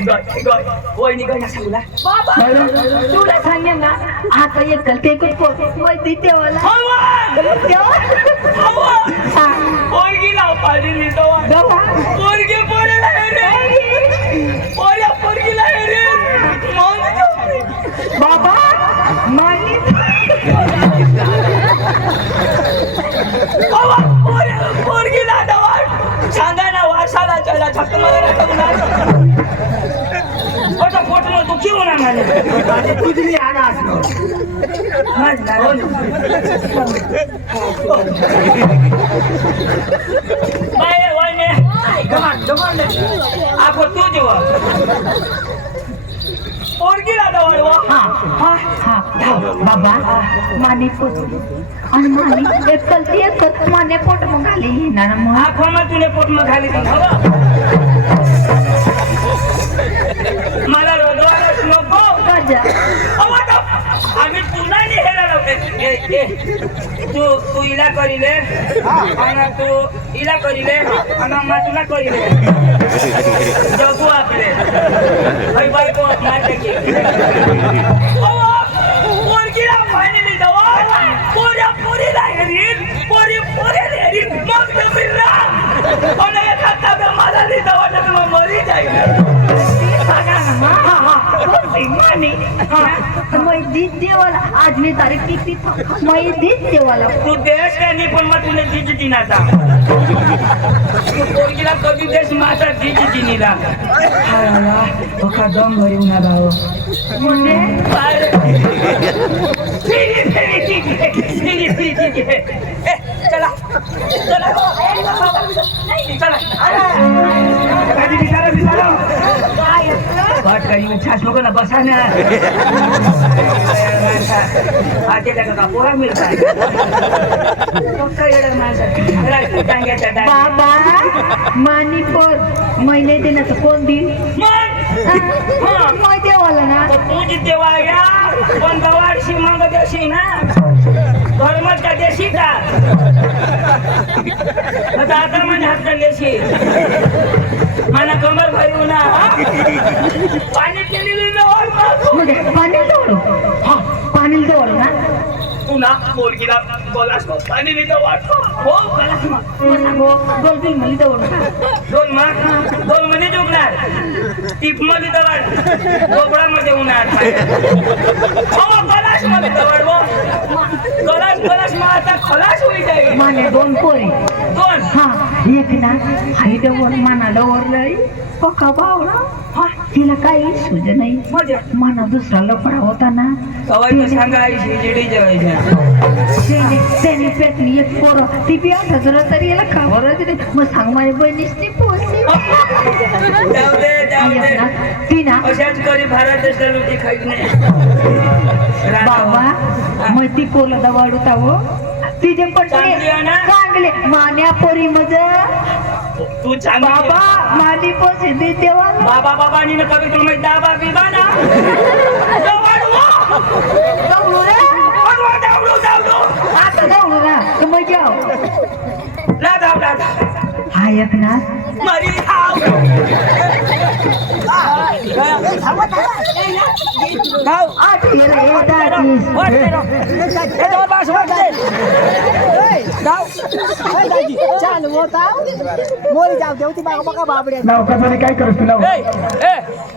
वहिनी गण्या सांगला बाबा तुला सांगे ना आता एक कलते को वैदी देवाला पोरगी लाव पाणी लिहितो पोरगी पोरीला रे पोरगीला रे बाबा मानी पोरगीला दवा सांगा ना वासाला चला छक्क मारायला पोट मग दुखी होणार नाही तुझी आला असतो बाय वहिनी आपण तू जेव्हा पोरगीला दवा बाबा मानी पोट आणि मानी एक कलती एक माने पोट मग घाली ना मग आखो मग तुने पोट मग घाली मला रोजवारच नको आम्ही पुन्हा हेरा लावते तू इला करिले आणि तू इला करिले आणि अम्मा तुला करिले जगू आपले भाई बायको मारते की पोरगीला फायनली दवा पोरीला हेरीन पोरीला हेरीन मग तुम्ही राम आणि एखादा मला नाही दवा टाकून मरी जाईल देवाला आज मी तारीख किती देवाला तू देश का नाही पण मग तुला जीजी दिनाचा तू पोरगीला कधी देश माझा जीजी दिनीला ओका दम भरी उन्हा भाऊ चला बात करी छाछ लोगों ना बसा ना आते का पोरा मिलता है बाबा मणिपुर महिने देण्याचं कोण दिन देवाला ना तुझी देवा या पण गवारशी मग देशी ना धर्मच का देशी का आता म्हणजे हात देशी मला कमर भरू ना पाणी केलेली पाणी जवळ पाणी जवळ ना पुन्हा पोरगीला बोलास पाणी लिहिलं वाटतो हो गोलबिल म्हणली जवळ दोन महिने झोपणार टीप मध्ये दवाड गोबळामध्ये उन्हाळ कलाश मध्ये दवाड कलाश मग आता खलास होई जाईल माने दोन पोरी दोन एक ना हाई डवर माना डवरलंय पक्का बावळा तिला काही सुज नाही माना दुसरा लफडा होता ना सवाई सांगा शिजडी जेवायच्या त्याने पेटली एक पोरं ती बी आठवलं तरी याला खावरच नाही मग सांग माझ्या बहिणीच ती पोचली ती ना अशाच करी भारत देशाला खाईत नाही बाबा मग ती पोरं दवाडूता हो तिचे पण चांगले मान्या पोरी मज तू बाबा माली पोसे दे तेव्हा बाबा बाबानी न कभी तुम दाबा बिबा ना आता जाऊ ना मग जाऊ हा एक ना मरी चालू होता मोरी जाऊ देवती बघा बाबड्या नाव काय करत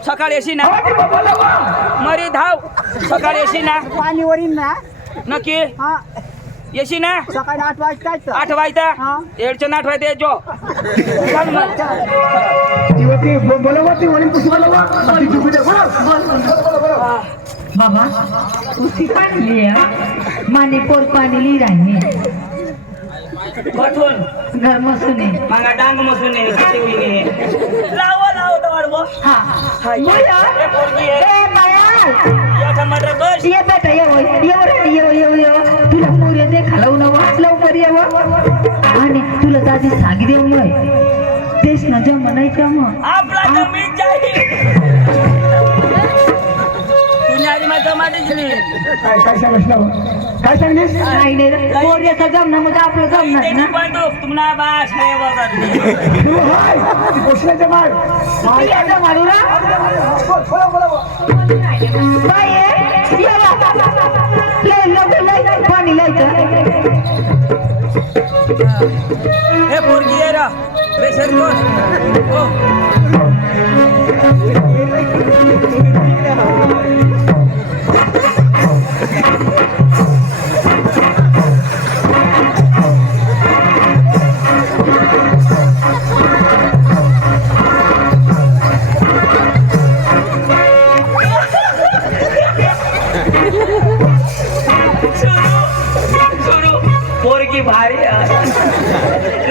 सकाळी येशी ना मरी धाव सकाळी येशी ना पाणी वरील ना नक्की हा येशी ना सकाळी 8 वाजता 8 वाजता 8 वाजता येजो बाबा उसी पाणी माने पोर पाणी ली राहिली कठून घर मसूने मागा डांग मसूने लाव दवाडबो ए पोरगी आहे माया या मटर बस ये बेटा ये तुला पोरी देखा लावून लवकर ये आणि तुला दादी सागी देऊ तेच ना जम नाही जम आपला जमीन जाईल तुझ्या आधी माझा माटी दिली काय सांगस ना काय सांगलीस नाही नाही रे. पोरीचं जमणं मग आपलं जमणार ना तुम्हाला बास है बघा तू हाय पोचल्याचं मार याचं मारू ना बोला बोला बाई आहे. ये बा. लय लवकर लय पाणी लायचं हे पोरगी आहे रा बेशर हो पोरगी भारी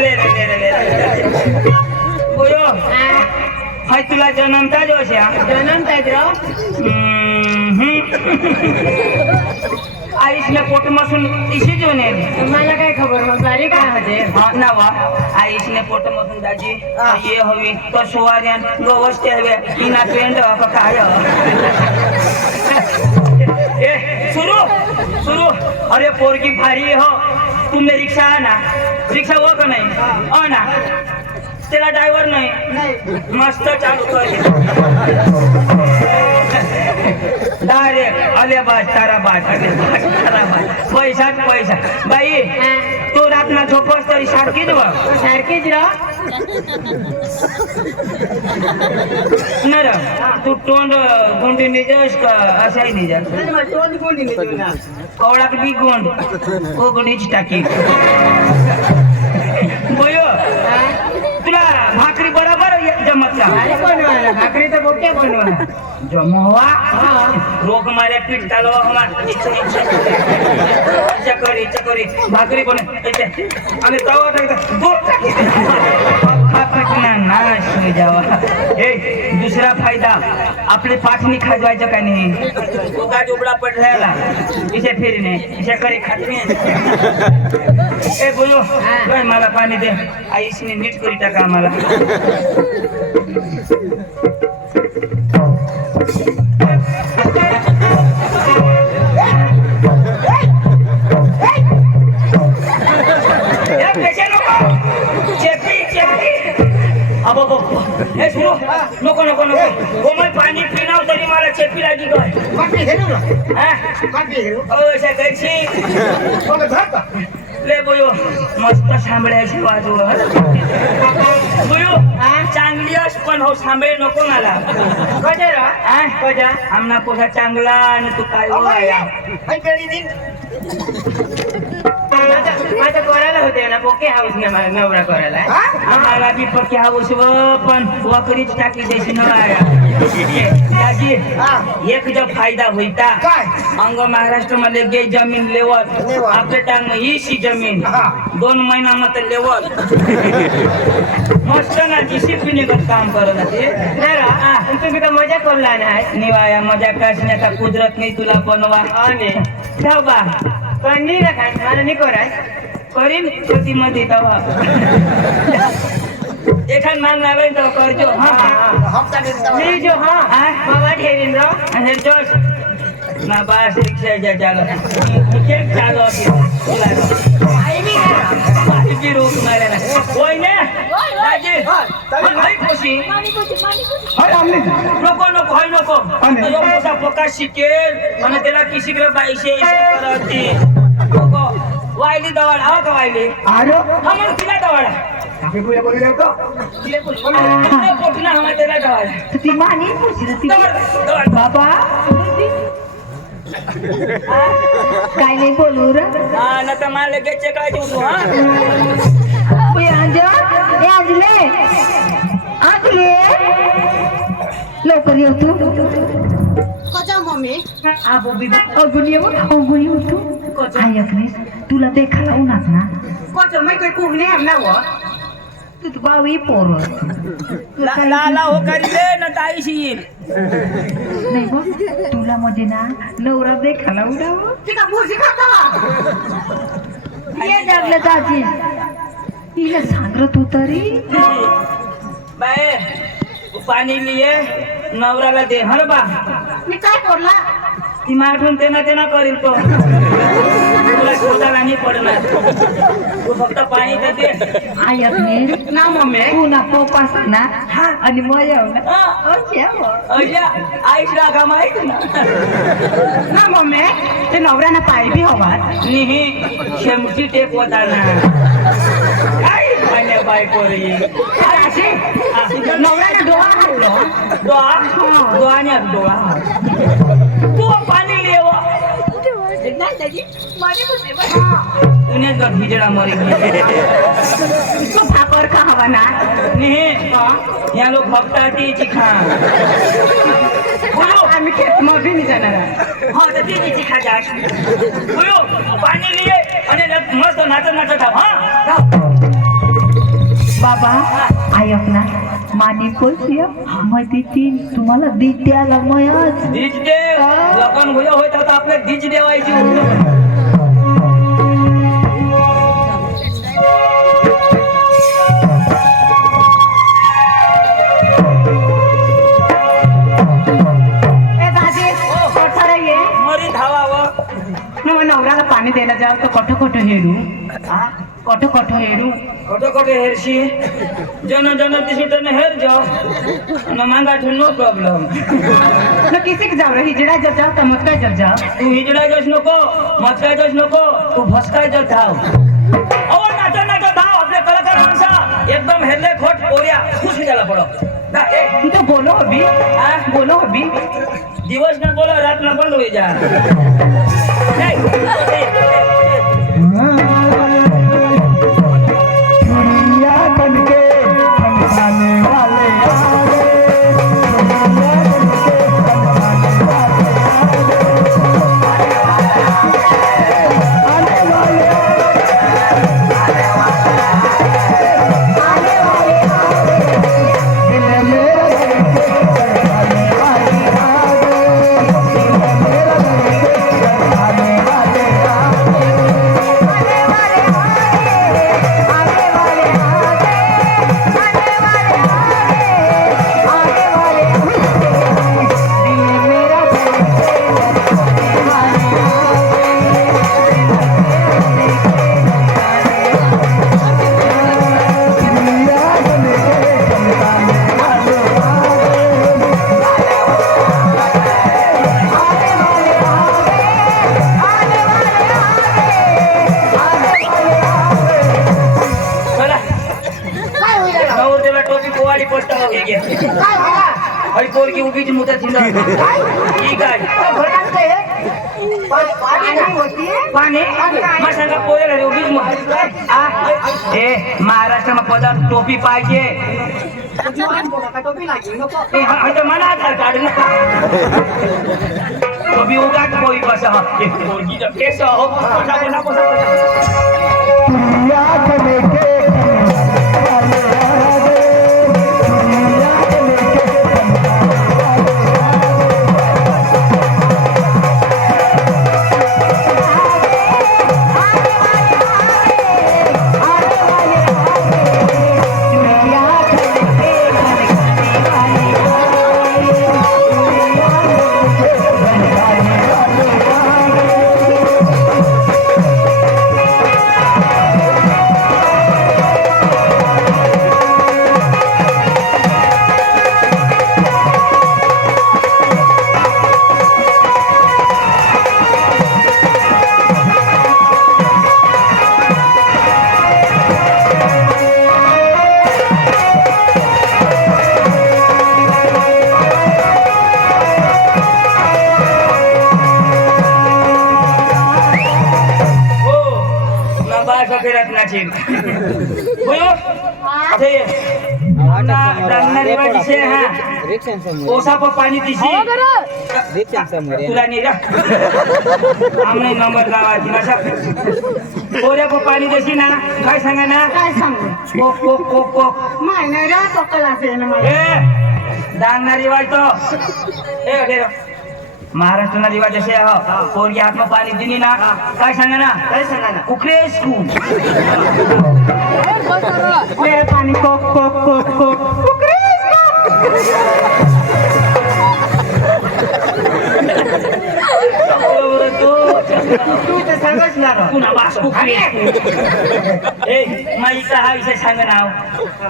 ले ले ले ले ले बोलो हाय तुला जन्मता जोश्या जन्मतायत राव आईसने पोटमधून इशी घेऊन येईल मला काय खबर मग बारी काय होते नावा आईसने पोटमधून दाजी ये हवी तो सुवार्यान गोवस्ते हवे हिना पेंट काय ए सुरू सुरू अरे पोरगी भारी हो तुमने रिक्षा आना रिक्षा हो का नाही हो ना त्याला ड्रायव्हर नाही मस्त चालू कर डायरेक्ट अले बाज तारा बाज पैसाच पैसा बाई तू रातना झोपस तरी सारखीच बघ सारखीच राव नाही रा तू तोंड गुंडी निजस का असाही निजस कवडाक बी गोंड ओ गुंडीच टाकी बोयो तुला भाकरी बरोबर जमत का भाकरी तर बोके बनवा जमवा रोग मारे पीठ चालव हमार चकोरी चकोरी भाकरी बने आम्ही तवा टाकतो दूध टाकी पटना नाश हो जावा ए दुसरा फायदा आपले पाठणी खाजवायचं काय नाही उगा उबडा पडला इसे फिरणे इसे करे खाते ए बोलो काय मला पाणी दे आईसने नीट करी टाका आम्हाला नको नको नको कोमल पाणी पिनाव तरी मला चेपी लागी ले बोयो मस्त सांभळ्याची बाजू बोयो चांगली अस पण हो सांभळे नको मला कजा आमना पोसा चांगला आणि तू काय माझं करायला होते ना पोके हाऊस नवरा करायला आम्हाला बी पक्की हाऊस व पण वकरीच टाकी देशी नवाया एक जो फायदा होईता अंग महाराष्ट्र मध्ये गे जमीन लेवल आपल्या टांग ही शी जमीन 2 महिना मत लेवल मस्त ना डिसिप्लिन काम करत ते तुम्ही तर मजा करला नाही निवाया मजा करण्याचा कुदरत नाही तुला बनवा आणि ठेव बा पण नाही ना काय मला नाही कराय करीन कधी मध्ये दवा एखाद मान लावे तो करजो नाही जो बाबा ठेवीन राव आणि जोश ना बास रिक्षा जा चालो केक चालो आई भी रोक मारे ना कोई ने दादी हाय खुशी नको नको हाय नको तो मोठा पक्का शिकेल आणि त्याला किसी कडे पैसे करती नको वायली दवाड हा का वायली अरे हम तिला दवाड बोले बोले तो पोटना हम त्याला दवाड ती मानी पुढची ती दवाड बाबा काय नाही बोलू रे हा ना तर मला लगेच काय देऊ तू हा आजले आजले लवकर येऊ तू कजा मम्मी अगुन येऊ तू ऐकलीस तुला देखायला उन्हात ना कजा मैं कोई कुगने हमना हो तू बावी पोर लाला हो करी ले ना ताईशी येईल नाही बघ तुला मध्ये ना नवरा देखायला उडाव ठीक मुर्जी खाता ये लागलं दाजी तिला सांगत तू तरी बाय पाणी लिए नवराला दे हर बा मी काय करला ती माठून तेना करील तो तुला शोधायला नाही पडणार तू फक्त पाणी तर दे आई अपने ना मम्मी तू ना पोपास ना हा. आणि मजा ना हा. ओके अय्या आईला का माहित ना ना मम्मी ते नवऱ्यानं पाय बी हवा निही शेमटी टेप होता ना काय पाहिजे बायको रे अशी नवऱ्यानं डोळा हल्लो डोळ्याने डोळा तू पाणी लेव तुने जर बिजड़ा मरी तो भाकर का हवा ना नहीं यहाँ लोग भक्ता ती चिखा बोलो आम्ही खेत मध्ये नाही जाणार हाँ तो ती चिखा जा बोलो पानी लिए अने मस्त नाचत था हाँ बाबा आई अपना मानी पोसिया मध्ये तीन तुम्हाला दित्याला मयच दीज देव लग्न होय होता तर आपले दीज देवायची ए दादी कोठारे ये मरी धावावं मग नवऱ्याला पाणी द्यायला जाऊ तर कोठं कोठं हेरू कोठं कोठं हेरू खोटो खोटे हेरशी जन दिसी तने हेर जाओ न मांगा ठू नो प्रॉब्लम न किसी के जाऊ रही हिजड़ा जब जाओ तमत का जब जाओ तू हिजड़ा जोश नको मचका जोश नको तू भस्का जो धाव और नाचा धाव आपले कलाकार माणसा एकदम हेरले खोट पोरिया खुश झाला पडो ना ए तू तो बोलो अभी हाँ? बोलो अभी दिवस न बोलो रात न बंद हो जा दुनिया बनके बनने वाले पोवाडी पोस्ट हई पोरगी उभीच मुता थिंदा ठीक आहे पाणी मग सांगा पोरे उभीच मुता ए महाराष्ट्राમાં पदार्थ टोपी पाहिजे मला आधार कार्ड टोपी उगा कोई बस पोरगी केस हो दुनिया बनके ओसा पर पाणी दिशी तुला नाही का आमने नंबर लावायची ना पोऱ्या पर पाणी देशी ना काय सांगा ना काय सांगू कोक कोक कोक कोक माहिती रे कोकल असेल ना मला ए दांगना रिवाज तो ए ठेव महाराष्ट्रना रिवाज असे हो पोरगी हातમાં पाणी दिली ना काय सांगा ना उकरेस तू ले पाणी कोक कोक कोक कोक उकरेस ए माईचा हा विषय सांग नाव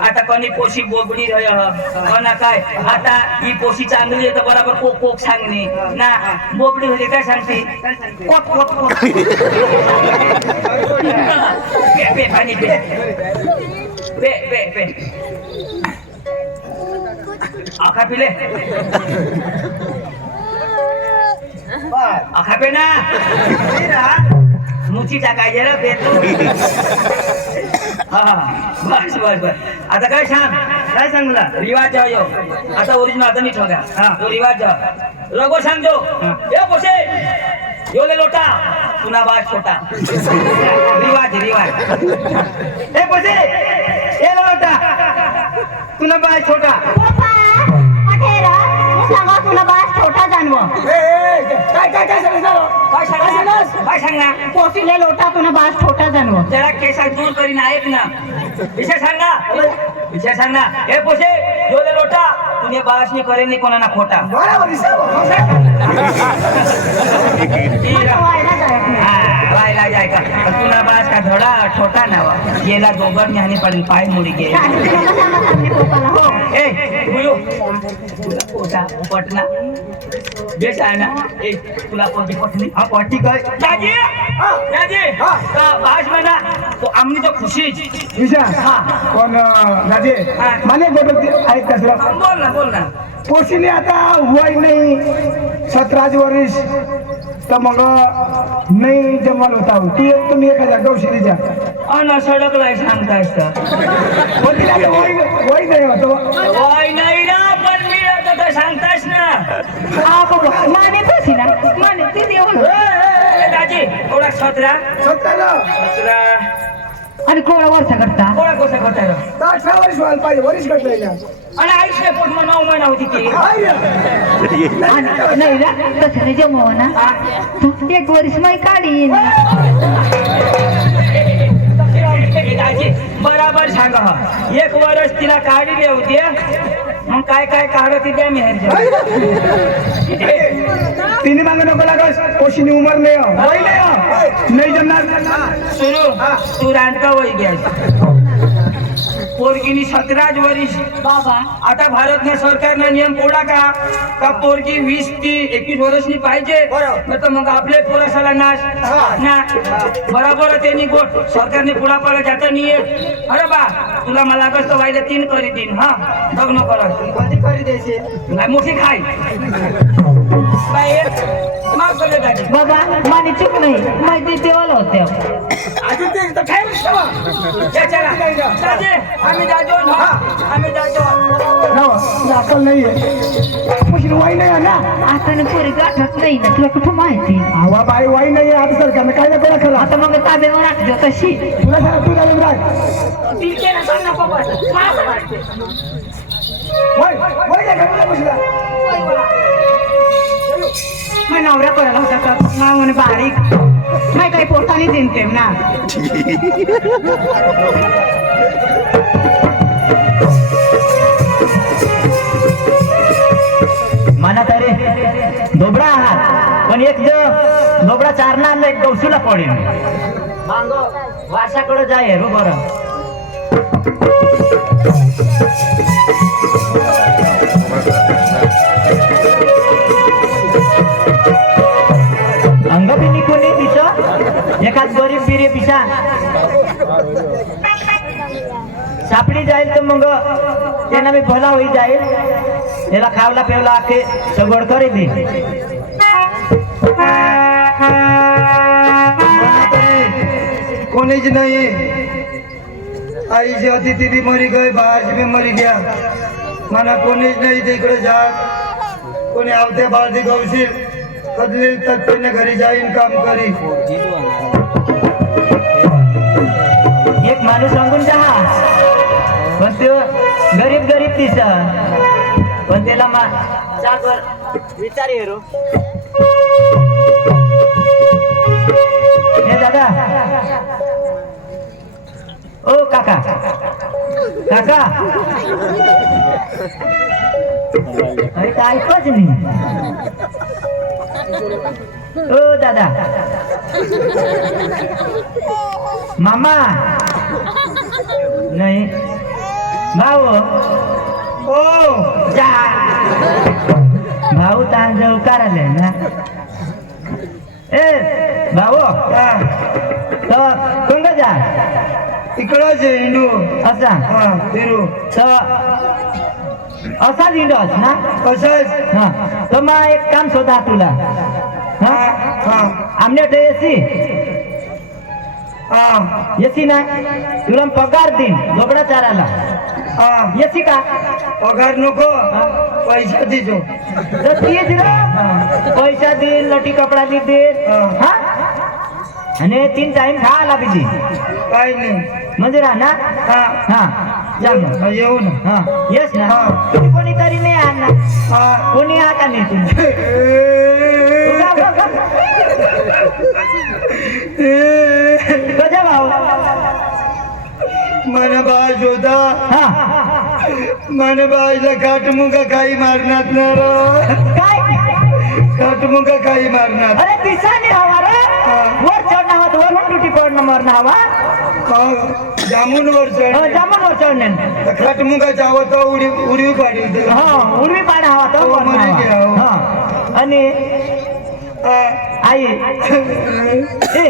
आता कोणी पोशी बोबडी रह कोणा काय आता ही पोशी चांगली आहे तर बरोबर कोक कोक सांगणे ना बोबडी होते काय सांगते कोक कोक कोक पे पाणी पे पे पे पे आखा पिले आखा पे ना मुची टाकायचे रे पेट हा बस बस बस आता काय सांगला रिवाज जाओ आता ओरिजिनल आता नीट होगा हा तो रिवाज जाओ रघो सांगजो ए पोसे यो ले लोटा तुना बात छोटा रिवाज रिवाज ए पोसे ए लोटा तुना बात छोटा तुला बास छोटा जानव काय सांगना पोसीले लोटा तुला बास छोटा जानव जरा केसा दूर करीन ऐक ना विषय सांगना ए पोसे जोले लोटा तुने बास नहीं करे नहीं कोना ना खोटा वायला जाय का तुला बास का धडा छोटा नावा गेला गोबर न्याने पडेल पाय मुडी गे ए बोलो तुला पटना बेस आहे ना ए तुला कोणती पटली हा पट्टी काय जाजी का बास म्हणा तो आमनी तो खुशी विषय पण राजे माने बोलत ऐक कसला बोल ना पोशीने आता वय नाही 17 वर्ष तर मग नाही जमल होता तू तुम्ही एखाद्या गौशिरीच्या अन सडकलाय सांगतायस तर वय नाही होतो वय नाही ना पण मी आता तर सांगतायस ना माने पोसी ना माने ते देऊ दाजी थोडा 17 आणि कोणा वर्ष करता कोणा कोसा करता 18 वर्ष व्हायला पाहिजे वरीच कटलेल्या आणि आईच्या पोटમાં 9 महिना होती ती नाही ना तसं नाही जमव ना तू 1 वर्ष माई काढी दाजी बराबर सांग 1 वर्ष तिला काढली होती मग काय काय काढत द्या मेहर तिने मागे नको लागस पोशीनी उमर नाही वय नाही जमणार सुरू तू रांडका वय घ्या पोरगीनी 17 वर्ष बाबा आता भारतनं सरकारनं नियम पोडा का पोरगी 20 ती 21 वर्षनी पाहिजे नाही तर मग आपले पोरासाला नाश ना बरोबर त्यांनी गोट सरकारने पुढा पडला जाता नाही अरे बा तुला मला कसं व्हायला 3 करी देईन हा लग्न करत कधी करी द्यायचे नाही मोठी खाय माफ करले दादी बाबा माने चूक नाही माहिती देवाला होते अजून ते काय चला दादी आम्ही जातो अक्कल नाहीये पोशीने वय नाही ना आता पुरी गाठत नाही ना तुला कुठं माहिती आवा बाई वय नाही आता सरकारनं काय नाही खरं आता मग ताब्यावर राखतो तशी तुला सांग तू झालं राग वय नाही का तुला पोशीला मग नवरा करायला होता तर म्हणे बारीक नाही काही पोटाने देते ना म्हणा तरी दोबडा आहात पण एक जो दोबडा चारणार नाही गवसूला पडेल मांग वासाकडे जाय रू बरं अंगपिनी कोणी पिसा एखाद गरीब बिरे पिसा सापडी जाईल तर मग त्यांना मी भला होई जाईल याला खावला पेवला आखे सगवड करे दे कोणीच नाही आईची होती ती बी मरी गई बाळाची बी मरी गया मला कोणीच नाही तिकडे जात कोणी आवते बाळदी गवशील कधली तत्पणे घरी जाईन काम करी एक माणूस सांगून जा पण तो गरीब दिस पण त्याला विचार येरो हे दादा ओ काका अरे काय ऐकच नाही ओ दादा मामा नाही भाऊ ओ जा भाऊ ताण जाऊ करायला ना ए भाऊ हा तो कोण जा इकडंच आहे हिंदू असा हा फिरू तो असा दिंडोस ना कसंच हा तर मग एक काम शोधा तुला हा हा हा आमने एसी हा एसी ना तुला पगार देईन लोकडा चाराला हा एसी का पगार नको पैसा देतो तर तीच रे पैसा देईल लटी कपडा देईल हा. हा आणि 3 टाइम खायला पाहिजे काय नाही म्हणजे राहा ना हा हा जा मग येऊ ना हा येस ना हा. तुम्ही कोणीतरी नाही आणणार हा कोणी हा का नाही तुम्ही उगा, उगा, उगा. कशा भाऊ मन बाज होता हा मन बाजला काटमुका काही मारणार ना काय काटमुका काही मारणार अरे दिसाने हवा रे वर चढणं हवा वरून टुटी पडणं मरणं हवा जामून वर चढ जमन वर चढणं काटमुका जावं तर उडी काढी हा उडवी पाणी हवा तर हो, वरनं मरी गया, हो. हवा. हा आणि आई ए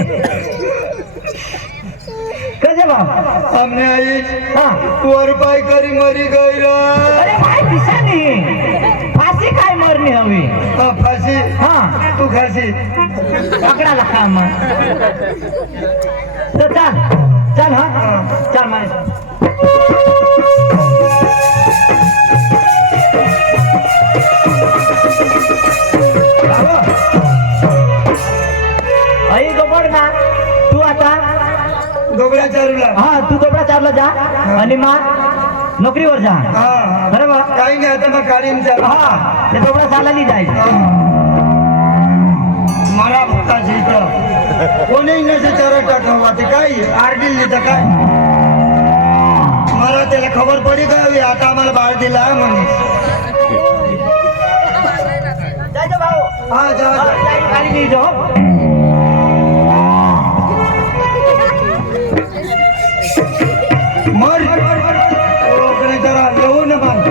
कसे भाऊ हमने आई हा वर पाय करी मरी गई रा अरे काय दिसाने फाशी काय मरणी हवी फाशी हा तू खाशी पकडायला का मग तर चल हा चल मारे आई गोबड ना तू आता दोघड्या चारूला हा तू दोबडा चारला जा आणि मा नोकरीवर जा हा बरोबर काही नाही आता मग काढीन चालू हा ते दोबडा चालला नाही जायचं मला भक्ताची इथं कोणीही नसे चारा टाकावा ते काय आरडील लिहितं काय मला त्याला खबर पडी का आता आम्हाला बाळ दिला म्हणे जायचं भाऊ हा जा जा. खाली नाही जाऊ मर ओकडे जरा येऊ ना मग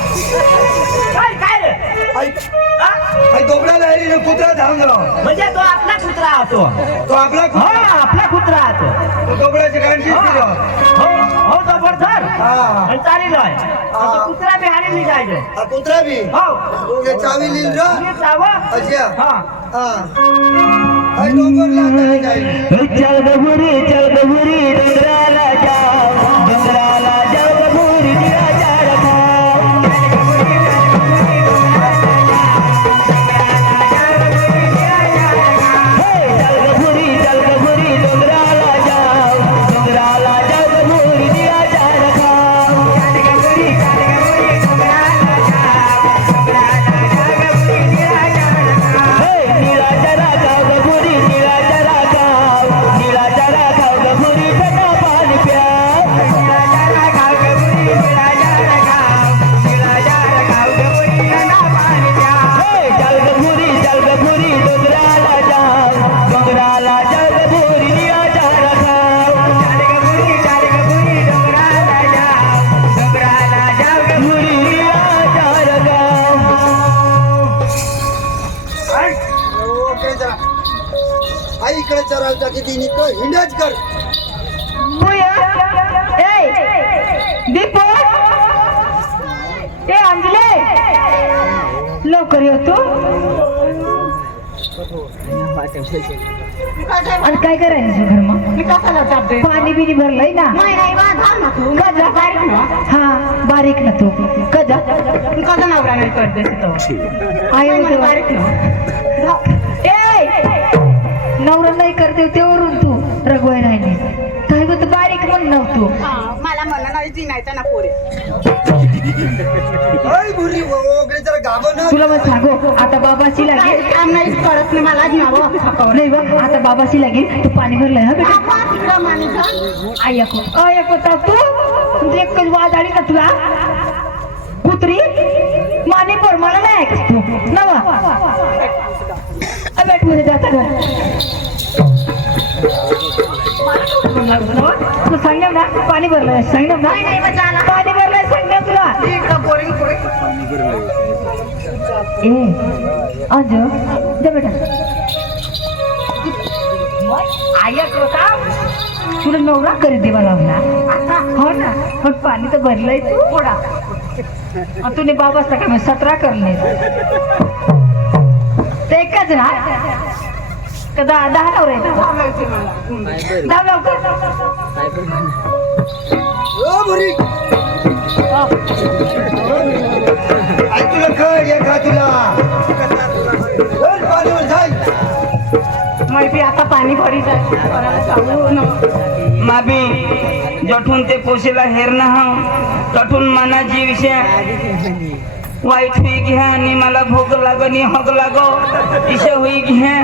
काय काय रे हा? दोबड्याला कुत्रा धावलो म्हणजे तो आपला कुत्रा होतो तो आपला हा आपला कुत्रा होतो दोबड्याची गांडी हो हो जबरदस्त हा आणि चालेल कुत्रा बी हानी नाही जायचं कुत्रा बी हो चावी लिहिल रा तुम्ही जावं अच्छा हा हा डोंगरला जाईल चल गबुरी डोंगराला जाऊ डोंगराला जाऊ गबुरी निराजार चल गबुरी डोंगराला जाऊ डोंगराला जाऊ गबुरी निराजार निराजरा गाव गबुरी निराजरा गाव गबुरी त्यांना पाणी प्या चल गबुरी डोंगराला जाऊ डोंगराला जाऊ गबुरी निराजरा गबुरी निराजरा ओके जरा आई इकडे चरावता किती निघतो हिंडाच कर दीपो ए अंजले लवकर येतो आणि काय करायचं घर मग पाणी बिनी भरलंय ना कजा हा बारीक ना तू कजा कसा नवरा नाही करते नवरा नाही करते तेवरून तू रघुवाय नाही काय गं तू बारीक म्हण नव्हतो मला म्हणा नाही जी नाही ना पोरे अय बुरी ओगळे जरा गाभण तुला मग सांगू आता बाबाशी लागेल काम नाही कळत नाही मला नावं नाही बा आता बाबाशी लागेल तू पाणी भरलंय हा बेटा ऐकू तू एकच वाज आली का तुला कुत्री माने पर मला नाही ऐकत तू नवा बेट मध्ये जाता तू सांगणार ना पाणी भरलंय सांगणार ना पाणी भरलंय सांगणार तुला बोरिंग पुढे ए आज जा बेटा तुला नवरा करी देवा लागला हो ना पण पाणी तर भरलंय तू थोडा तुने बाबा सकाळ 17 करले ते एकच ना का 10 नवरे दहा लवकर ओ बुरी आई तुला काय घे का तुला वर पाणीवर जाय माहिती आता पाणी भरी जाय करायला चालू न माबी जठून ते पोशीला हेरणं हा तठून मना जी विषय वाईट हुई घ्या आणि मला भोग लागणी हग लागो इशे हुई घ्या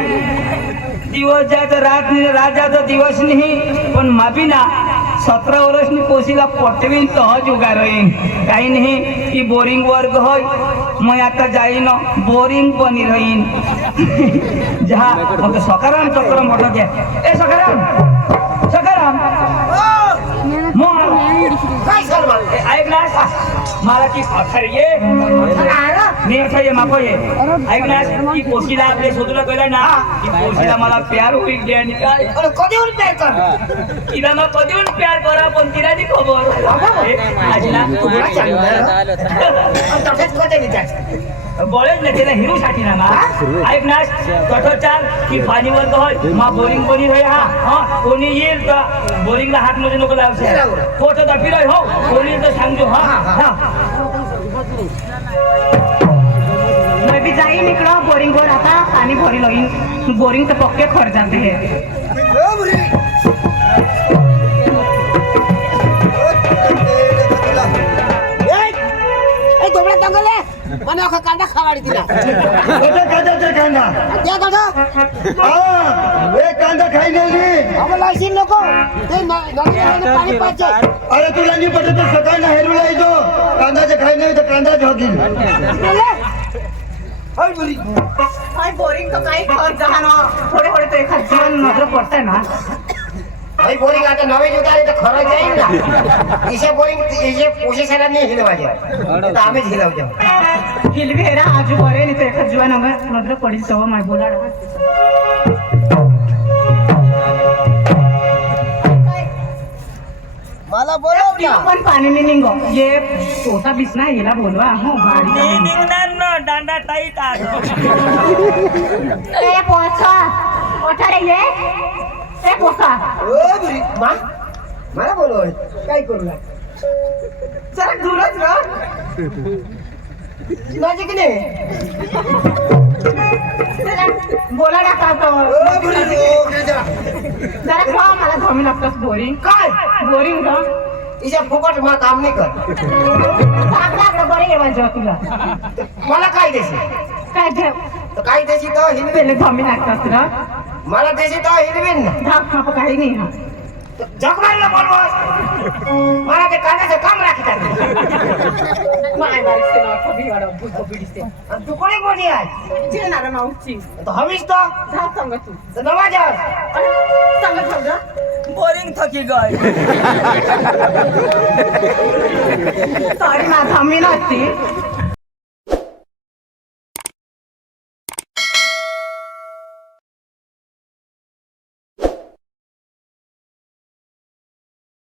दिवस जात रात जात दिवस नाही पण माबी ना 17 वर्षनी पोशीला पटवीन तह जुगार होईन काही नाही की बोरिंग वर्ग होय मैं आता जाईन बोरिंग बनी रहीन जहा मग सकाराम चक्रम होतो घ्या ए सकाराम ऐक ना मला की अथर ये ये मापो ये ऐक ना की पोशीला आपले शोधूला गेला ना की पोशीला मला प्यार होईल घ्या आणि काय कधीहून प्यार कर तिला मग कधीहून प्यार करा पण तिला ती खबर आज ना बळेच नाही त्याला हिरू साठी ना मा ऐक ना कठोचार की पाणी वर होय मा बोरिंग बनी रही हा कोणी येईल तर बोरिंगला हात मध्ये नको लावશે खोट दाखवी रही हो कोणी तर सांगतो हा मैं भी जाईन इकडं बोरिंग वर आता पाणी भरी लाईन बोरिंग तर पक्के खर्चात हे ओ बुरी ए दोबडा दंगले મને આખા કાંડા ખવાડી દીધા કોટા કાંડા તે કાંડા ત્યાં કાઢો હા એ કાંડા ખાઈ લેલી હવે લાઈસી લોકો તે નદી પાણી પાછે अरे तुला नाही पटत तर सकाळ ना हेरू लायचो कांदा जे खाई नाही तर कांदा जोगील हाय बुरी काय बोरिंग तो काही खर्च जाणार थोडे थोडे तो एखाद जीवन नजर पडतंय ना भाई बोरिंग आता नवे जुगारी तर खरं जाईल ना इसे बोरिंग इसे पोशिशाला नाही हिलवायचे तर आम्हीच हिलवतो हिलवी हेरा आजू बरे नाही तो एखाद जीवन नजर पडील तेव्हा माय बोला मला बोलव ना पण पाणी नाही निघो ये पोता बिसना हिला बोलवा हो गाडी निघणार ना दांडा टाईट आज ए पोचा मोठा रे ये ए पोचा ओ बुरी मा मला बोलव काय करू ना जरा दूरच राह नजीक नाही बोला ना का तो ओ बुरी ओ गेजा जरा खा मला धमी लागतं बोरिंग काय बोरिंग का इसे फुकट मला काम नाही कर आपल्याकडे बरे येवायचं तुला मला काय देशी काय ठेव तर काय देशी तर हिलवेन पहिले धमी लागतात तुला मला देशी तर हिलवेन ना धाप खाप काही नाही हा जग मारला बोलवा मला ते कांद्याचं काम राखतात माय बारीक ना कभी वाडा भूत बिडीसे तू कोणी कोणी आहे जेनारा माऊची तो हवीस तो धाप सांग तू तर नवाज सांगत ठेव बोरिंग थकी गय सॉरी ना धमी नसती